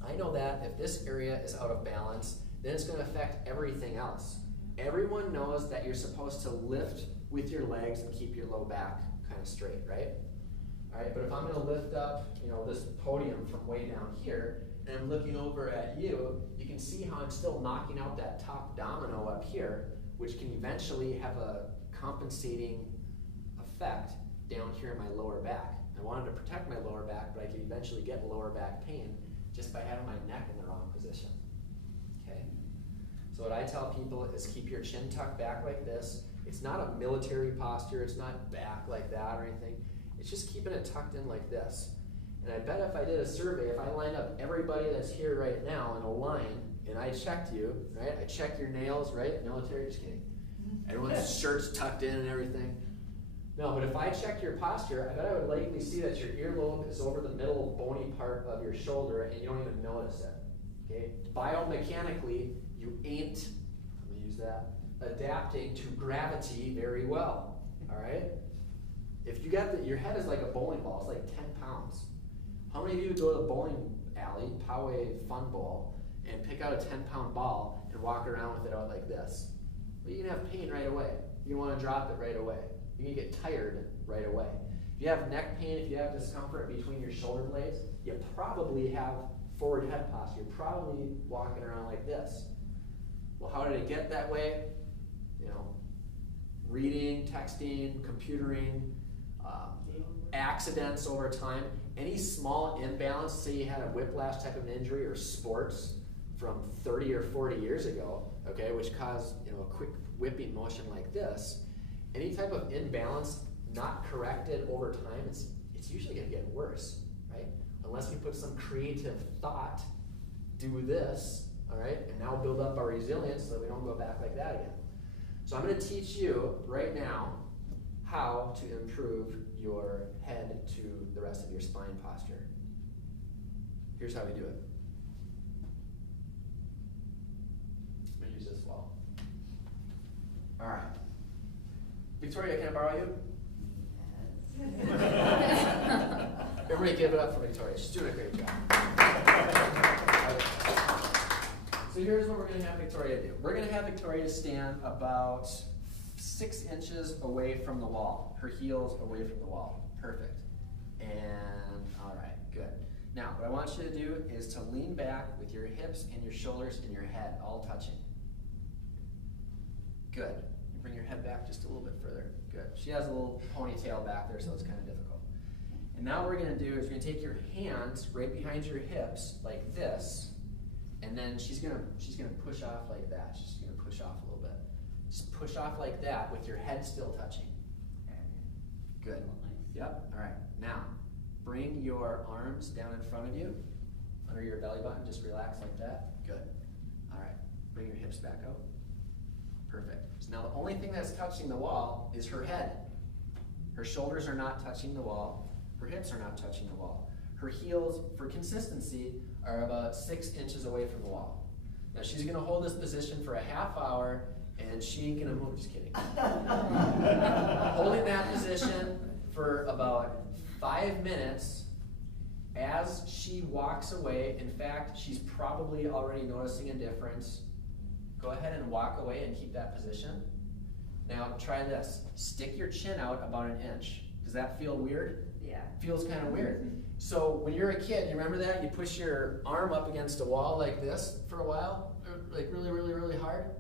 I know that if this area is out of balance, then it's going to affect everything else. Everyone knows that you're supposed to lift with your legs and keep your low back kind of straight, right? All right, but if I'm going to lift up, you know, this podium from way down here, and I'm looking over at you, you can see how I'm still knocking out that top domino up here, which can eventually have a compensating effect down here in my lower back. I wanted to protect my lower back, but I could eventually get lower back pain just by having my neck in the wrong position. Okay? So what I tell people is keep your chin tucked back like this. It's not a military posture, it's not back like that or anything. It's just keeping it tucked in like this. And I bet if I did a survey, if I lined up everybody that's here right now in a line, and I checked you, right? I checked your nails, right? Military, just kidding. Everyone's shirt's tucked in and everything. No, but if I checked your posture, I bet I would likely see that your earlobe is over the middle bony part of your shoulder and you don't even notice it. Okay? Biomechanically, you ain't, I'm gonna use that, adapting to gravity very well. Alright? If you got your head is like a bowling ball, it's like 10 pounds. How many of you go to the bowling alley, Poway Fun Bowl, and pick out a 10-pound ball and walk around with it out like this? Well, you can have pain right away. You want to drop it right away. You can get tired right away. If you have neck pain, if you have discomfort between your shoulder blades, you probably have forward head posture. You're probably walking around like this. Well, how did it get that way? You know, reading, texting, computering, accidents over time. Any small imbalance, say you had a whiplash type of injury or sports from 30 or 40 years ago, okay, which caused, you know, a quick whipping motion like this. Any type of imbalance not corrected over time, it's usually going to get worse, right? Unless we put some creative thought, do this, all right, and now build up our resilience so that we don't go back like that again. So I'm going to teach you right now how to improve your head to the rest of your spine posture. Here's how we do it. I'm going to use this wall. All right. Victoria, can I borrow you? Everybody give it up for Victoria. She's doing a great job. So here's what we're going to have Victoria do. We're going to have Victoria stand about 6 inches away from the wall. Her heels away from the wall. Perfect. And all right, good. Now, what I want you to do is to lean back with your hips and your shoulders and your head all touching. Good. Bring your head back just a little bit further. Good. She has a little ponytail back there, so it's kind of difficult. And now what we're going to do is we're going to take your hands right behind your hips like this, and then she's going to push off like that. She's going to push off a little bit. Just push off like that with your head still touching. Good. Yep. All right. Now, bring your arms down in front of you, under your belly button. Just relax like that. Good. All right. Bring your hips back out. Perfect. So now the only thing that's touching the wall is her head. Her shoulders are not touching the wall. Her hips are not touching the wall. Her heels, for consistency, are about 6 inches away from the wall. Now she's going to hold this position for a half hour, and she ain't going to move. Just kidding. Holding that position for about 5 minutes. As she walks away, in fact, she's probably already noticing a difference. Go ahead and walk away and keep that position. Now try this. Stick your chin out about 1 inch. Does that feel weird? Yeah. Feels kind of weird. So when you're a kid, you remember that? You push your arm up against a wall like this for a while, like really, really, really hard.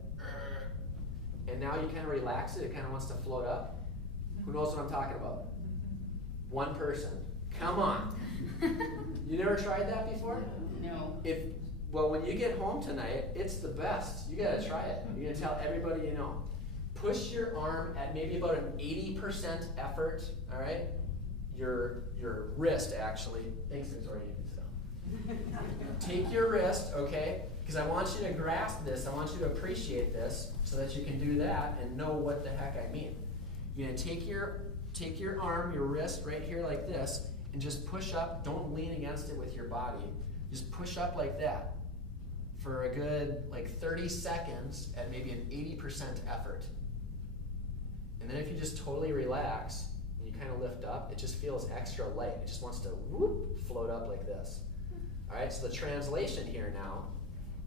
And now you kind of relax it. It kind of wants to float up. Who knows what I'm talking about? One person. Come on. You never tried that before? No. Well, when you get home tonight, it's the best. You gotta try it. You're gonna tell everybody you know. Push your arm at maybe about an 80% effort, all right? Your wrist, actually. Thanks, Victoria, you can sit down. Take your wrist, okay? Because I want you to grasp this. I want you to appreciate this so that you can do that and know what the heck I mean. You're gonna take your arm, your wrist right here like this, and just push up. Don't lean against it with your body. Just push up like that for a good like 30 seconds at maybe an 80% effort. And then if you just totally relax and you kind of lift up, it just feels extra light. It just wants to whoop, float up like this. All right, so the translation here now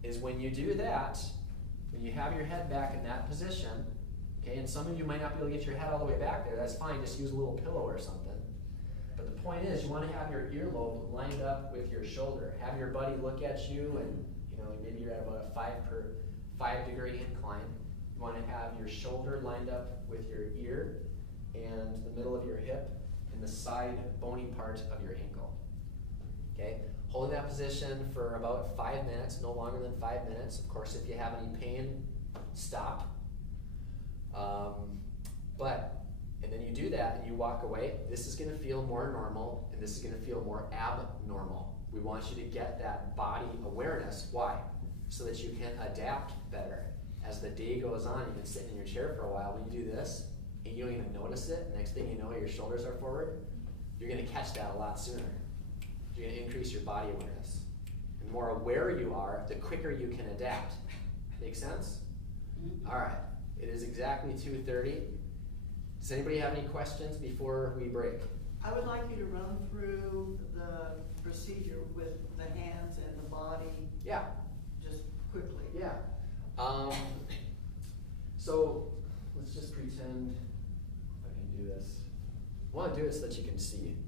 is when you do that, when you have your head back in that position, okay, and some of you might not be able to get your head all the way back there, that's fine, just use a little pillow or something. But the point is, you want to have your earlobe lined up with your shoulder. Have your buddy look at you, and you know maybe you're at about a 5-degree incline. You want to have your shoulder lined up with your ear and the middle of your hip and the side bony part of your ankle. Okay, holding that position for about 5 minutes, no longer than 5 minutes. Of course, if you have any pain, stop. And then you do that and you walk away. This is going to feel more normal, and this is going to feel more abnormal. We want you to get that body awareness. Why? So that you can adapt better. As the day goes on, you've been sitting in your chair for a while. When you do this, and you don't even notice it, next thing you know, your shoulders are forward. You're going to catch that a lot sooner. You're going to increase your body awareness. The more aware you are, the quicker you can adapt. Make sense? All right. It is exactly 2:30. Does anybody have any questions before we break? I would like you to run through the procedure with the hands and the body. Yeah. Just quickly. Yeah. So let's just pretend I can do this. I want to do it so that you can see.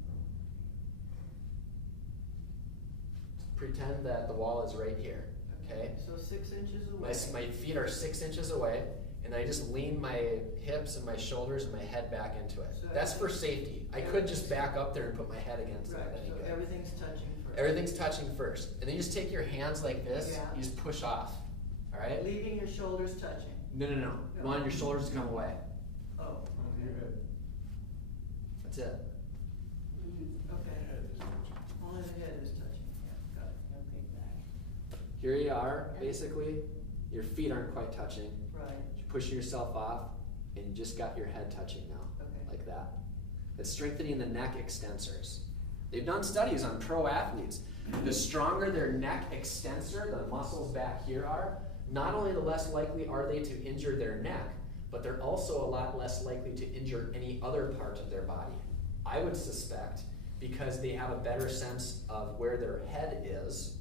pretend that the wall is right here, okay? So 6 inches away. My feet are 6 inches away, and I just lean my hips and my shoulders and my head back into it. So That's for safety. I could just back up there and put my head against Right, it. so everything's touching first. Everything's touching first. And then you just take your hands like this, Yeah. you just push off, all right? Leaving your shoulders touching. No. You want your shoulders to come away. Oh, That's it. okay. Only the head is touching, yeah, got it. Here you are, basically. Your feet aren't quite touching. Right, You're pushing yourself off, and you just got your head touching now, okay. like that. It's strengthening the neck extensors. They've done studies on pro athletes. The stronger their neck extensor, the muscles back here are, not only the less likely are they to injure their neck, but they're also a lot less likely to injure any other part of their body. I would suspect because they have a better sense of where their head is.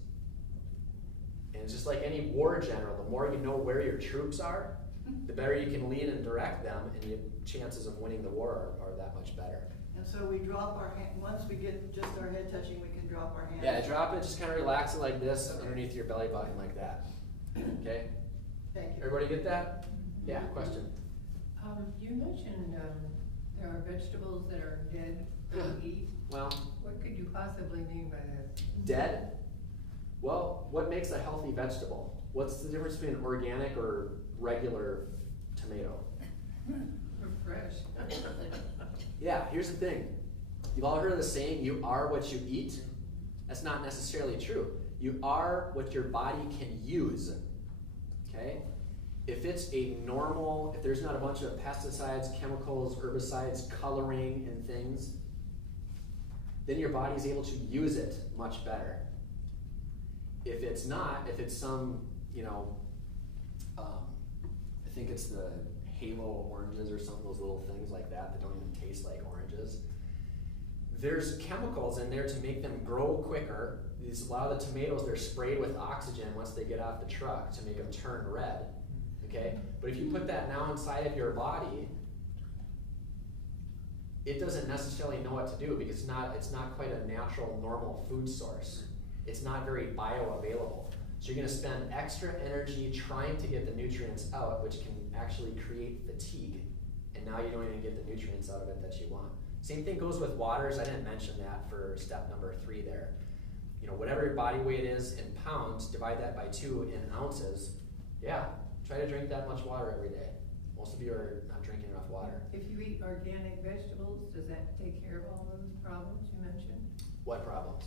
And it's just like any war general, the more you know where your troops are, the better you can lead and direct them, and your chances of winning the war are that much better. And so we drop our hand, once we get just our head touching, we can drop our hands. Yeah, drop it, just kind of relax it like this underneath your belly button like that. Okay? Thank you. Everybody get that? Yeah, question? You mentioned there are vegetables that are dead to eat. Well, What could you possibly mean by that? dead? Well, what makes a healthy vegetable? What's the difference between an organic or regular tomato? Or fresh? Yeah, here's the thing. You've all heard of the saying, you are what you eat? That's not necessarily true. You are what your body can use, okay? If it's a normal, if there's not a bunch of pesticides, chemicals, herbicides, coloring, and things, then your body's able to use it much better. If it's not, if it's some, I think it's the Halo oranges or some of those little things like that don't even taste like oranges. There's chemicals in there to make them grow quicker. A lot of the tomatoes, they're sprayed with oxygen once they get off the truck to make them turn red, okay? But if you put that now inside of your body, it doesn't necessarily know what to do because it's not quite a natural, normal food source. It's not very bioavailable. So you're gonna spend extra energy trying to get the nutrients out, which can actually create fatigue. And now you don't even get the nutrients out of it that you want. Same thing goes with waters. I didn't mention that for step number 3 there. Whatever your body weight is in pounds, divide that by 2 in ounces. Yeah, try to drink that much water every day. Most of you are not drinking enough water. If you eat organic vegetables, does that take care of all those problems you mentioned? What problems?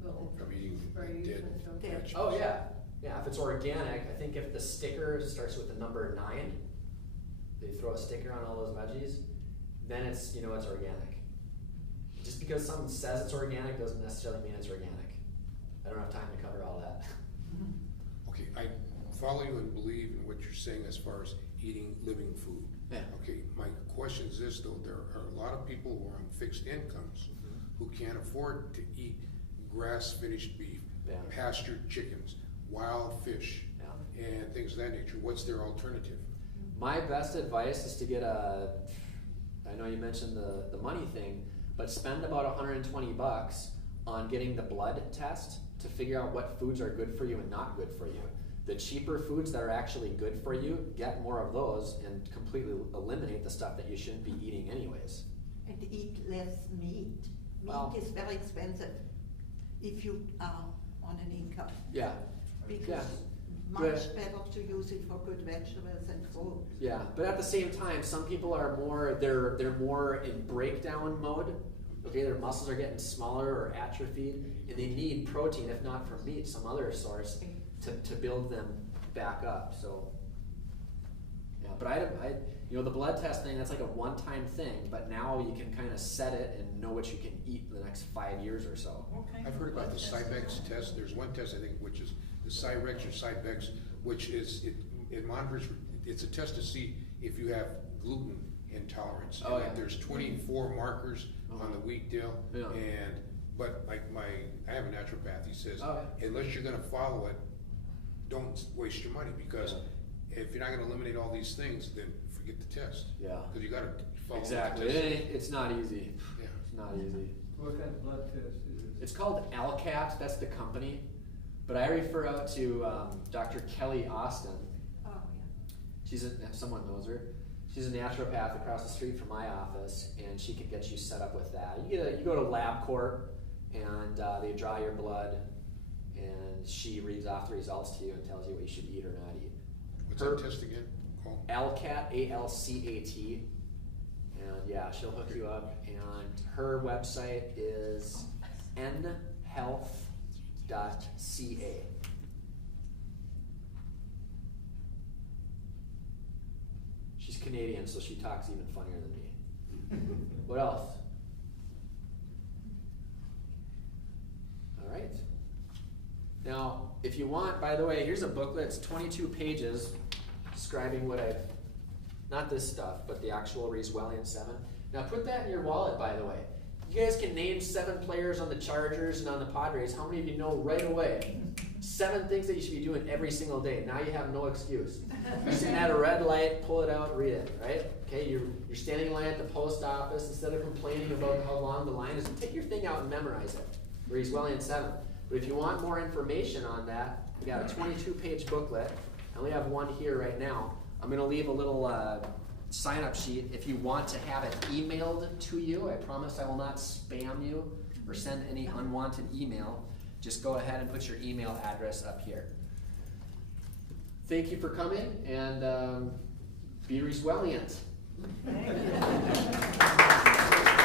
Well, From eating sprays dead and so forth. vegetables. Oh yeah, yeah. If it's organic, I think if the sticker starts with the number 9, they throw a sticker on all those veggies, then it's it's organic. Just because something says it's organic doesn't necessarily mean it's organic. I don't have time to cover all that. Okay, I follow you and believe in what you're saying as far as eating living food. Yeah. Okay, my question is this though, there are a lot of people who are on fixed incomes who can't afford to eat grass-finished beef, Yeah. pastured chickens, wild fish, Yeah. and things of that nature. What's their alternative? My best advice is to get I know you mentioned the money thing, but spend about $120 on getting the blood test to figure out what foods are good for you and not good for you. The cheaper foods that are actually good for you, get more of those and completely eliminate the stuff that you shouldn't be eating anyways. And eat less meat. Well- Meat is very expensive if you are on an income. Yeah, Because Yeah. much better to use it for good vegetables and fruit. yeah. But at the same time, some people are more, they're more in breakdown mode. Okay, their muscles are getting smaller or atrophied, and they need protein, if not from meat, some other source, to build them back up. So, yeah. But I the blood test thing, that's like a one-time thing. But now you can kind of set it and know what you can eat for the next 5 years or so. Okay. I've heard about the Cybex test. There's one test I think which is the Cyrex or Cybex, which is it monitors. It's a test to see if you have gluten intolerance. Oh, And yeah. There's 24 markers on the wheat deal, Yeah. but like I have a naturopath. He says Oh, yeah. unless you're going to follow it, don't waste your money because if you're not going to eliminate all these things, then forget the test. Yeah. Because you got to follow Exactly. the test. It's not easy. Yeah. It's not easy. What kind of blood test is it? It's called ALCAT, that's the company, but I refer out to Dr. Kelly Austin. Oh, yeah. Someone knows her. She's a naturopath across the street from my office, and she can get you set up with that. You go to LabCorp, and they draw your blood, and she reads off the results to you and tells you what you should eat or not eat. What's that test again? Called? ALCAT, A-L-C-A-T, and yeah, she'll hook you up. And her website is nhealth.ca. She's Canadian, so she talks even funnier than me. What else? All right. Now, if you want, by the way, here's a booklet. It's 22 pages describing what I've, not this stuff, but the actual Rees-Wellian 7. Now, put that in your wallet, by the way. You guys can name 7 players on the Chargers and on the Padres. How many of you know right away? 7 things that you should be doing every single day. Now you have no excuse. You're sitting at a red light, pull it out, read it, right? Okay, you're standing in line at the post office. Instead of complaining about how long the line is, take your thing out and memorize it. Rees-Wellian 7. But if you want more information on that, we got a 22-page booklet. I only have one here right now. I'm going to leave a little sign-up sheet if you want to have it emailed to you. I promise I will not spam you or send any unwanted email. Just go ahead and put your email address up here. Thank you for coming, and be Rees-Welliant. Thank you.